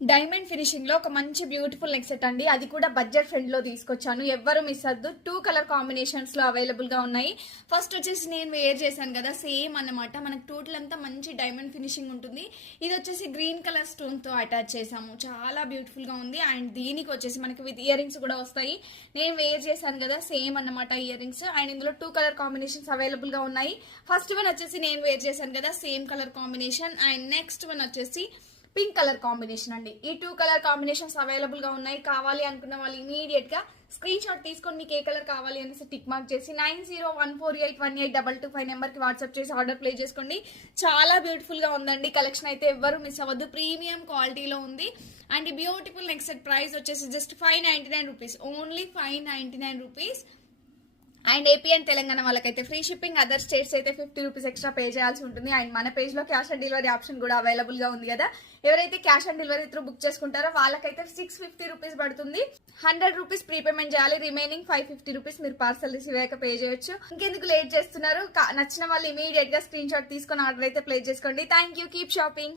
Diamond finishing లో ఒక మంచి బ్యూటిఫుల్ నెక్ సెట్ అండి. అది కూడా బడ్జెట్ ఫ్రెండ్ లో తీసుకొచ్చాను. ఎవ్వరు మిస్ అద్దు. 2 కలర్ కాంబినేషన్స్ లో అవైలబుల్ గా ఉన్నాయి. ఫస్ట్ వచ్చేసి నేను వేర్ చేశాను కదా, సేమ్ అన్నమాట. మనకు టోటల్ అంతా మంచి డైమండ్ ఫినిషింగ్ ఉంటుంది. ఇది వచ్చేసి గ్రీన్ కలర్ స్టోన్ తో అటాచ్ చేసాము. చాలా బ్యూటిఫుల్ గా ఉంది. అండ్ దీనికి వచ్చేసి మనకి విత్ ఇయర్ రింగ్స్ కూడా వస్తాయి. నేను వేర్ చేశాను కదా, సేమ్ అన్నమాట ఇయర్ రింగ్స్. అండ్ ఇందులో 2 కలర్ కాంబినేషన్స్ అవైలబుల్ గా ఉన్నాయి. ఫస్ట్ వన్ వచ్చేసి నేను వేర్ చేశాను కదా, same colour combination. And next one వచ్చేసి పింక్ కలర్ కాంబినేషన్ అండి. ఈ 2 కలర్ కాంబినేషన్స్ అవైలబుల్ గా ఉన్నాయి. కావాలి అనుకున్న వాళ్ళు ఇమీడియట్ గా స్క్రీన్ షాట్ తీసుకొని మీకు ఏ కలర్ కావాలి అనేసి టిక్ మార్క్ చేసి 9014818225 నెంబర్ కి వాట్సాప్ చేసి ఆర్డర్ ప్లేస్ చేసుకోండి. చాలా బ్యూటిఫుల్ గా ఉందండి. కలెక్షన్ అయితే ఎవ్వరు మిస్ అవ్వద్దు. ప్రీమియం క్వాలిటీలో ఉంది. అండ్ ఈ బ్యూటిఫుల్ నెక్ సెట్ ప్రైస్ వచ్చేసి just 599 rupees, only 599 rupees. And AP and Telangana వాళ్ళకైతే ఫ్రీ షిప్పింగ్, అదర్ స్టేట్స్ అయితే 50 రూపీస్ ఎక్స్ట్రా పే చేయాల్సి ఉంటుంది. అండ్ మన పేజ్ లో క్యాష్ ఆన్ డెలివరీ ఆప్షన్ కూడా అవైలబుల్ గా ఉంది కదా. ఎవరైతే cash on delivery through book చేసుకుంటారో వాళ్ళకైతే 650 రూపీస్ పడుతుంది. 100 రూపీస్ ప్రీపేమెంట్ చేయాలి. రిమైనింగ్ 550 రూపీస్ మీరు పార్సల్ రిసీవ్ అయ్యాక పే చేయొచ్చు. ఇంకెందుకు లేట్ చేస్తున్నారు? నచ్చిన వాళ్ళు ఇమీడియట్ గా స్క్రీన్ షాట్ తీసుకొని ఆర్డర్ అయితే ప్లేస్ చేసుకోండి. Thank you. Keep shopping.